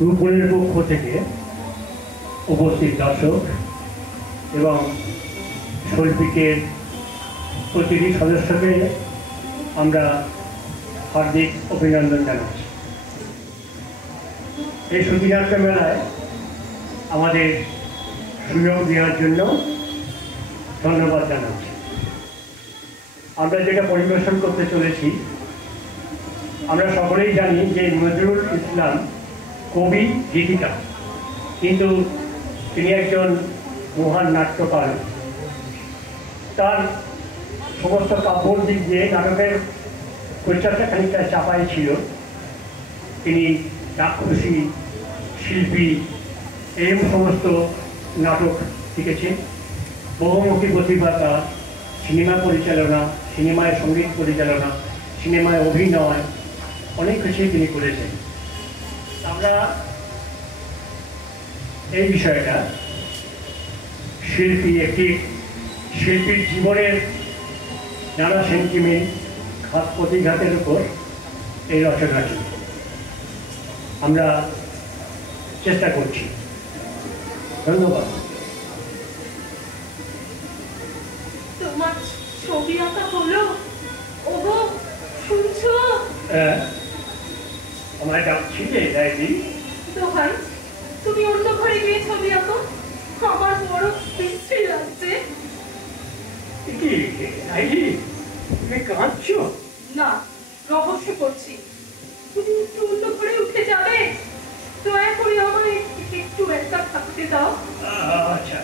রূপনের পক্ষ থেকে উপস্থিত দর্শক এবং শৈল্পিকের প্রতিটি সদস্যকে আমরা হার্দিক অভিনন্দন জানাচ্ছি। এই সুবিনাট্য মেলায় আমাদের সুযোগ দেওয়ার জন্য ধন্যবাদ জানাচ্ছি। আমরা যেটা পরিবেশন করতে চলেছি, আমরা সকলেই জানি যে নজরুল ইসলাম কবি গীতিকার, কিন্তু তিনি একজন মহান নাট্যকার। তার সমস্ত কাব্যর দিক দিয়ে নাটকের প্রচারটা খানিকটা চাপাই ছিল। তিনি রাক্ষসী, শিল্পী, এই সমস্ত নাটক লিখেছেন। বহুমুখী প্রতিভা তার, সিনেমা পরিচালনা, সিনেমায় সঙ্গীত পরিচালনা, সিনেমায় অভিনয়, অনেক কিছুই তিনি করেছেন। আমরা এই বিষয়টা একটি শিল্পীর জীবনের নানা সেন্টিমেন্ট, ঘাত প্রতিঘাতের উপর এই রচনাটি আমরা চেষ্টা করছি। ধন্যবাদ। তোমার ছবি আঁকা হলো? ওগো, শুনছো? আমার ডাকছিলে ডাইনি? দোহাই, তুমি অন্য ঘরে গিয়ে ছবি আঁকো। আমার বড় বিশ্রী লাগছে। তুমি কাঁদছো? না, রহস্য করছি। তুমি একটু অন্য ঘরে উঠে যাবে? দয়া করে আমায় একটু একা থাকতে দাও। আচ্ছা,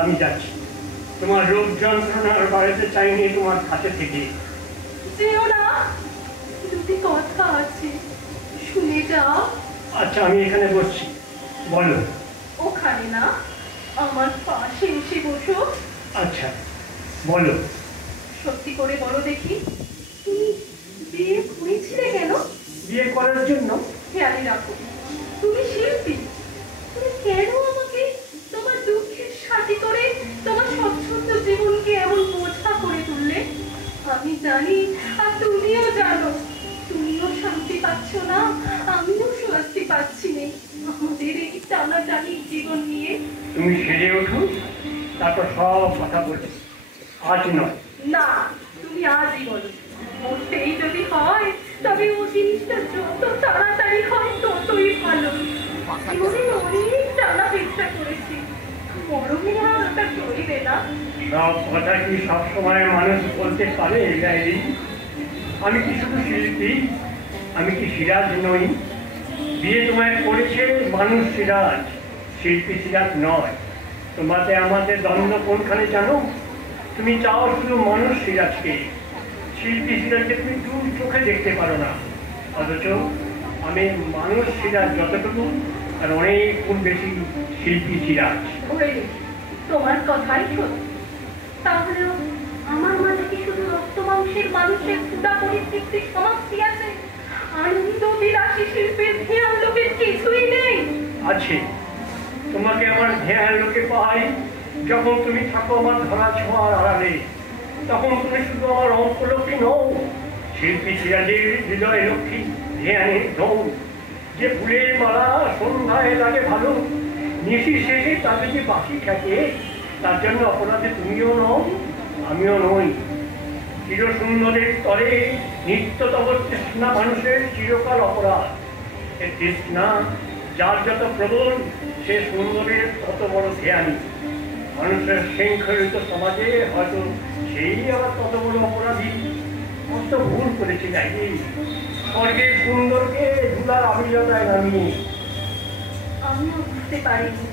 আমি যাচ্ছি। তোমার রোগ যন্ত্রণার বাড়িতে চাইনি তোমার কাছে থেকে। যেও না, দুটি কথা আছে, শুনে যাও। আচ্ছা, আমি এখানে বসছি, বলো। ওখানে না, আমার পাশে এসে বসো। আচ্ছা, বলো। সত্যি করে বলো দেখি, তুমি বিয়ে করেছিলে কেন? বিয়ে করার জন্য। খেয়ালি রাখো, তুমি শিল্পী। তুমি কেন আমাকে তোমার দুঃখের সাথী করে তোমার স্বচ্ছন্দ জীবনকে এমন বোঝা করে তুললে? আমি জানি, আর তুমিও জানো, তুমিও শান্তি পাচ্ছ না, আমিও স্বস্তি পাচ্ছি না আমাদের এই টানাটানি জীবন নিয়ে। তুমি সেরে ওঠো, তারপর সব কথা বলবে। আজ নয়। না, তুমি আজই বলো। সেই যদি হয়, তবে ও জিনিসটা যত তাড়াতাড়ি হয় ততই ভালো। জীবনে অনেক টানা চেষ্টা করেছি, মরমে আর ওটা চলবে না। সব কথা কি সবসময় মানুষ বলতে পারে? আমি কি শুধু শিল্পী? আমি কি সিরাজ নই? বিয়ে তোমায় করেছে মানুষ সিরাজ, শিল্পী সিরাজ নয়। তোমাতে আমাদের দ্বন্দ্ব কোনখানে জানো? তুমি চাও শুধু মানুষ সিরাজকে, শিল্পী সিরাজকে তুমি দূর চোখে দেখতে পারো না। অথচ আমি মানুষ সিরাজ যতটুকু, আর অনেক গুণ বেশি শিল্পী সিরাজ। তোমার কথাই সত্যি। তাহলেও আমার মাঝে কি শুধু রক্ত মাংসের মানুষের ক্ষুধা পরিতৃপ্তির সমাপ্তি আছে? আনন্দ বিলাসী শিল্পের ধ্যান লোকের কিছুই নেই? আছে। তোমাকে আমার ধ্যান লোকে পাই যখন তুমি থাকো আমার ধরা ছোঁয়ার আড়ালে। তখন তুমি শুধু আমার অঙ্কলক্ষ্মী নও, শিল্পী সিরাজের হৃদয় লক্ষ্মী, ধ্যানের ধৌ। যে ফুলের মালা সন্ধ্যায় লাগে ভালো, নিশি শেষে তা যদি বাকি থাকে, তার জন্য অপরাধে তুমিও নও, আমিও নই। চিরসুন্দরের তরে নিত্যতম তৃষ্ণা মানুষের চিরকাল অপরাধ। এ তৃষ্ণা যার যত প্রবল, সে সুন্দরের তত বড় ধ্যানী। মানুষের শৃঙ্খলিত সমাজে হয়তো সেই আবার তত বড় অপরাধী। কত ভুল করেছি নাকি? স্বর্গের সুন্দরকে ধুলার আবিলতায় নামিয়ে। আমিও বুঝতে পারিনি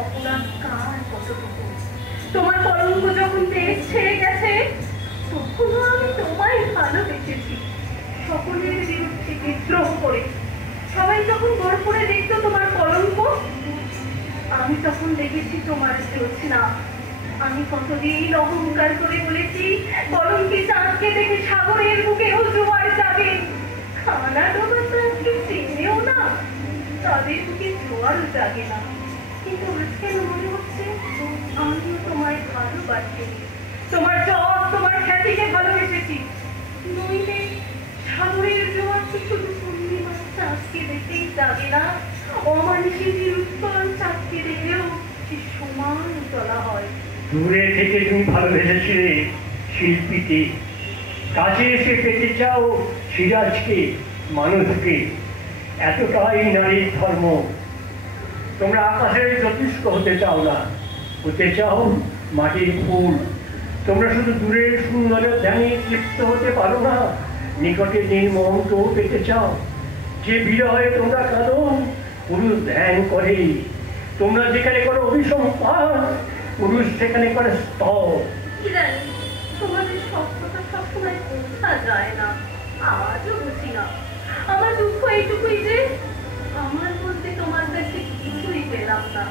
অপরাধ কার কতটুকু। তোমার কলঙ্ক যখন দেশ ছেড়ে গেছে, তখনও আমি তোমায় ভালোবেসেছি, সকলের বিরুদ্ধে বিদ্রোহ করে। সবাই যখন গড় করে দেখতো তোমার কলঙ্ক, আমি তখন দেখেছি তোমার জ্যোৎস্না। আমি কতদিন অহংকার করে বলেছি, কলঙ্কি চাঁদকে দেখে সাগরের বুকেও জোয়ার যাবে। খানা ডোবা তো একটু চিনেও না, তাদের বুকে জোয়ারও জাগে না। কিন্তু আজ কেন মনে হচ্ছে আমিও তোমায় ভালোবাসি, তোমার যশ, তোমার খ্যাতিকে ভালোবেসেছি। নইলে সাগরের জোয়ার তো শুধু পূর্ণিমার চাঁদকে দেখতেই জাগে না, অমানুষের উৎপল চাঁদকে দেখলেও সে সমান চলা হয়। দূরে থেকে তুমি ভালোবেসেছিলে শিল্পীকে, কাছে এসে পেতে চাও সিরাজকে, মানুষকে। এতটাই নারীর ধর্ম। তোমরা আকাশের জ্যোতিষ্ক হতে চাও না, হতে চাও মাটির ফুল। তোমরা শুধু দূরের সুন্দরের ধ্যানে তৃপ্ত হতে পারো না, নিকটে নির্মমত পেতে চাও। যে বিরহে তোমরা কাঁদো, পুরুষ ধ্যান করে। তোমরা যেখানে করো অভিসম্পাদ, পুরুষ সেখানে করে স্তব। কি জানি তোমাদের সত্যতা সবসময় বোঝা যায় না, আজও বুঝি না। আমার দুঃখ এইটুকুই যে আমার বলতে তোমার কাছে কিছুই পেলাম না।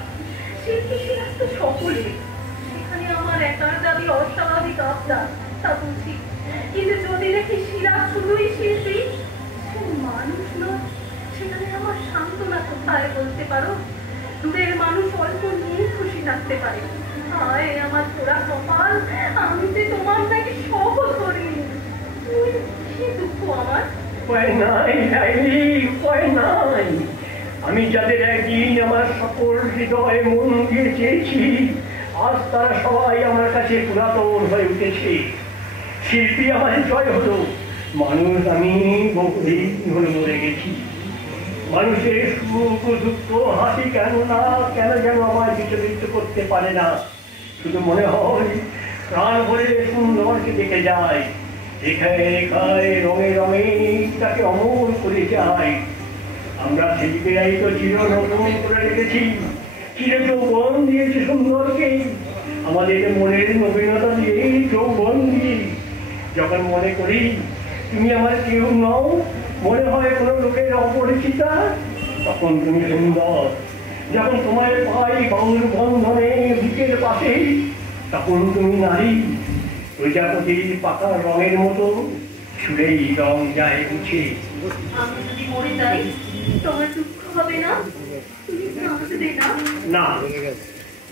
শিল্পী সিরাজ তো সকলে, সেখানে আমার একার দাবি অস্বাভাবিক আবদার, তা বুঝি। কিন্তু যদি দেখি সিরাজ শুধুই শিল্পী, সে মানুষ নয়, সেখানে আমার সান্ত্বনা কোথায় বলতে পারো? দূরের মানুষ অল্প নিয়ে খুশি থাকতে পারে। হায় আমার পোড়া কপাল, আমি যে তোমার নাকি সব করি। কি দুঃখ আমার! উপায় নাই ডাইনি, উপায় নাই। আমি যাদের একদিন আমার সকল হৃদয় মন দিয়ে চেয়েছি, আজ তারা সবাই আমার কাছে পুরাতন হয়ে উঠেছে। শিল্পী আমার জয় হলো, মানুষ আমি বহুদিন হলো মরে গেছি। মানুষের সুখ দুঃখ হাসি কেন না কেন যেন আমার বিচলিত করতে পারে না। শুধু মনে হয় প্রাণ ভরে সুন্দরকে দেখে যায়, রেখায় রেখায় রঙে রঙে তাকে অমর করে যায়। আমরা শিল্পীরাই তো চির নতুন করে রেখেছি, চির যৌবন দিয়েছি সুন্দরকে। আমাদের মনের নবীনতা দিয়ে যৌবন দিয়ে। যখন মনে করি তুমি আমার কেউ নও, মনে হয় কোনো লোকের অপরিচিতা, তখন তুমি সুন্দর। যখন তোমায় পাই বাউল বন্ধনে বুকের পাশে, তখন তুমি নারী। প্রজাপতির পাকা রঙের মতো ছুড়েই রং যায় মুছে। আমি যদি মরে যাই তোমার দুঃখ হবে না? তুমি কাঁদবে না? না,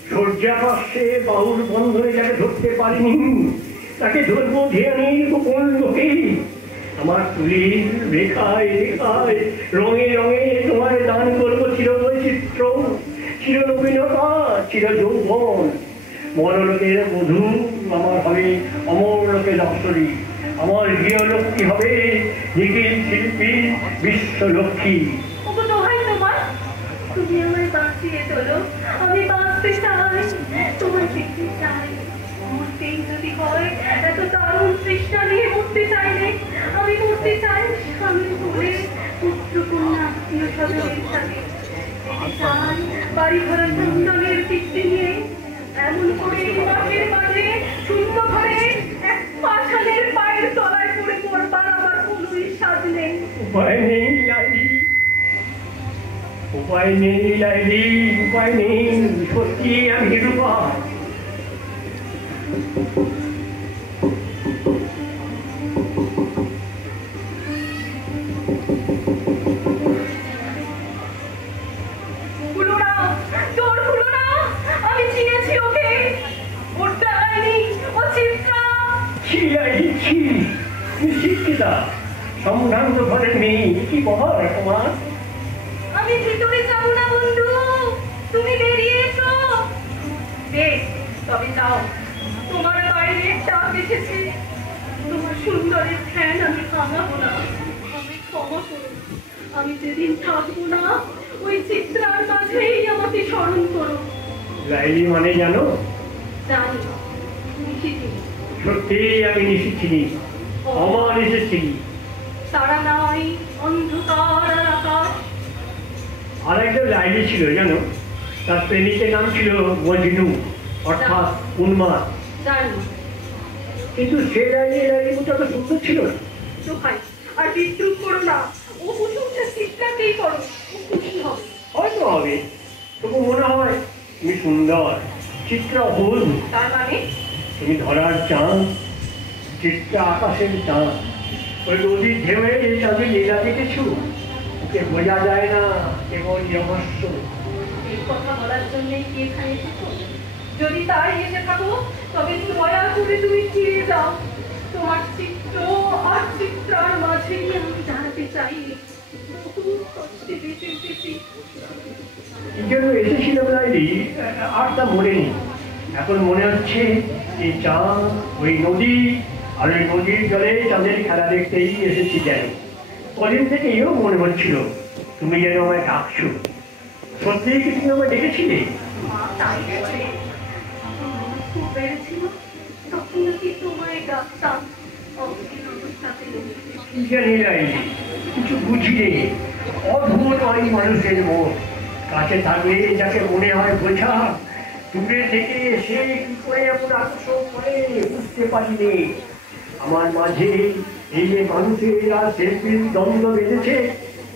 শয্যাপাশে বাউল বন্ধনে যাকে ধরতে পারিনি, তাকে ধরবো ধ্যানের গোপন লোকে। আমার তুলির রেখায় রেখায় রঙে রঙে তোমায় দান করবো চির বৈচিত্র্য, চির নবীনতা, চির যৌবন। মরলোকের বধূ আমার হবে অমর লোকের লক্ষ্মী, আমার গৃহলক্ষ্মী হবে নিখিল শিল্পী বিশ্বলক্ষ্মী। ওগো দোহাই তোমার, তুমি আমায় বাঁচিয়ে তোলো। আমি বাঁচতে চাই, তোমার দেখতে চাই। মরতেই যদি হয়, এত দারুণ তৃষ্ণা নিয়ে মরতে চাইলে আমি মরতে চাই স্বামীর কোলে, পুত্র কন্যা আত্মীয় স্বজনের সাথে। যেতে চাই বাড়ি ভরা চন্দনের কীর্তি নিয়ে, এমন করে মাঠের মাঝে শূন্য ঘরে এক পাষাণের পায়ের তলায় পড়ে মরবার আমার কোনোই সাজ নেই। উপায় নেই লাইলি, উপায় নেই লাইলি, উপায় নেই। সত্যি আমি রূপা। সম্ভ্রান্ত ঘরের মেয়ে, কি বহর তোমার? আমি ভিতরে যাব না বন্ধু, তুমি বেরিয়ে এসো। বেশ, তবে যাও। তোমার বাইরে চাপ এসেছে, তোমার সুন্দরের ধ্যান আমি ভাঙাবো না। আমি ক্ষমা করো, আমি যেদিন থাকবো না ওই চিত্রার মাঝেই আমাকে স্মরণ করো। লাইলি মানে জানো? জানি, নিশিথিনী। সত্যি আমি নিশিথিনী, আমার নিশিথিনী। তারা নাই, অন্ধকার আর আকাশ। আর একটা লাইলি ছিল জানো, তার প্রেমিকের নাম ছিল মজনু, অর্থাৎ উন্মাদ। জানি, কিন্তু সে লাইলিটা তো সুন্দর ছিল না। তো ভাই আর বিদ্রুপ করো না, ও প্রশংসা চিত্রাকেই করো, ও খুশি হবে। হয়তো হবে, তবু মনে হয় তুমি সুন্দর, চিত্রা ভুল। তার মানে তুমি ধরার চাঁদ, চিত্রা আকাশের চাঁদ। ওই নদীর ঢেউয়ে এই চাঁদের লীলা দেখেছো, ওকে বোঝা যায় না, কেবল রহস্য। এই কথা বলার জন্যই কি এখানে এসেছো? যদি তাই এসে থাকো, তবে দয়া করে তুমি ফিরে যাও। তোমার চিত্র আর চিত্রার মাঝেই আমি দাঁড়াতে চাই। বহুত কষ্টে বেঁচে উঠেছি। কি জন্য এসেছিলাম লাইলি আর তা মনে নেই। এখন মনে হচ্ছে এই চাঁদ, ওই নদী, আর ওই নদীর জলে চাঁদের খেলা দেখতেই এসেছি যেন। কদিন থেকে এও মনে হচ্ছিল তুমি যেন আমায় ডাকছো। সত্যিই কি তুমি আমায় ডেকেছিলে? মা তাই বলে। খুব বেড়েছিল তখন নাকি তোমায় ডাকতাম অবধি অবস্থাতে। কি জানি লাইলি, কিছু বুঝি নেই। অদ্ভুত ওই মানুষের মন। কাছে থাকলে যাকে মনে হয় বোঝা, দূরে থেকে সে কি করে এমন আকর্ষণ করে বুঝতে পারিনি। আমার মাঝে এই যে মানুষের আর শিল্পীর দ্বন্দ্ব বেঁধেছে,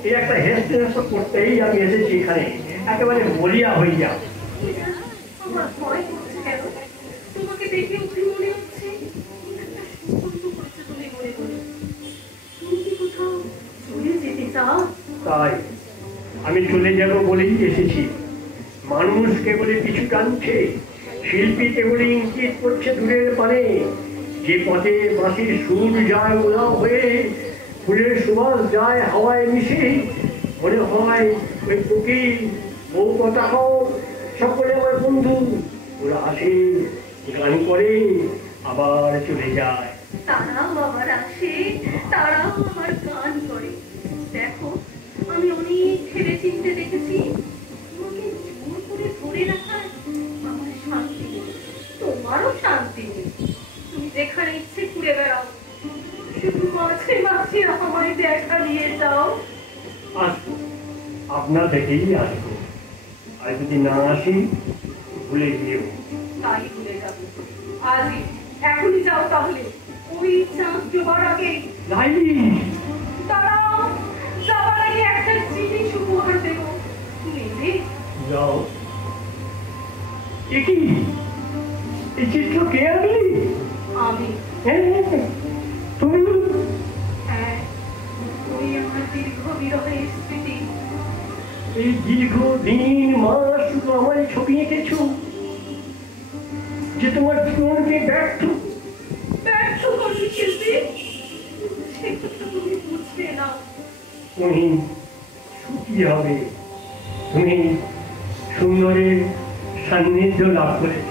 এই একটা হেসতে করতেই আমি এসেছি এখানে, একেবারে বলিয়া হয়ে যাও। আমার ভয় করছে কেন? তোমাকে দেখে উঠে মনে হচ্ছে তুমি মনে মনে। তুমি কি কোথাও চলে যেতে চাও? তাই আমি চলে যাব বলেই এসেছি। মানুষ কেবলই পিছু টানছে, শিল্পী কেবলই ইঙ্গিত করছে দূরের পানে। যে পথে বাঁশির সুর যায় উধাও হয়ে, ফুলের সুবাস যায় হাওয়ায় মিশে, মনে হয় ওই প্রকৃতি বউ কথা হোক সকলে আমার বন্ধু। ওরা আসে, গান করে, আবার চলে যায়। তারাও আবার আসে, তারাও আবার গান করে। দেখো, আমি অনেক ভেবে চিনতে দেখেছি তোমাকে জোর করে ধরে রাখার আমার শান্তি নেই। তোমারও শান্তি নেই। তুমি যেখানে ইচ্ছে ঘুরে বেড়াও, শুধু মাঝে মাঝে আমায় দেখা দিয়ে যাও। আসবো, আপনা থেকেই আসবো। আর যদি না আসি ভুলে গিয়েও। তাই ভুলে যাবো আজই, এখনই যাও তাহলে। ওই চাঁদ ডোবার আগে। লাইলি, দাঁড়াও, যাবার আগে একটা জিনিস উপহার দেবো। নেবে? যাও। কি এই চিত্র কে আনলি? আমি। হ্যাঁ, তুমি? হ্যাঁ, ওই আমার দীর্ঘ বিরহের স্মৃতি। এই দীর্ঘ দিন মাস শুধু আমায় ছবি এঁকেছো, যে তোমার জীবনকে ব্যর্থ ব্যর্থ করছি শিল্পী, সেটা তো তুমি বুঝবে না। তুমি সুখী হবে। তুমি সুন্দরের সান্নিধ্য লাভ করেছ।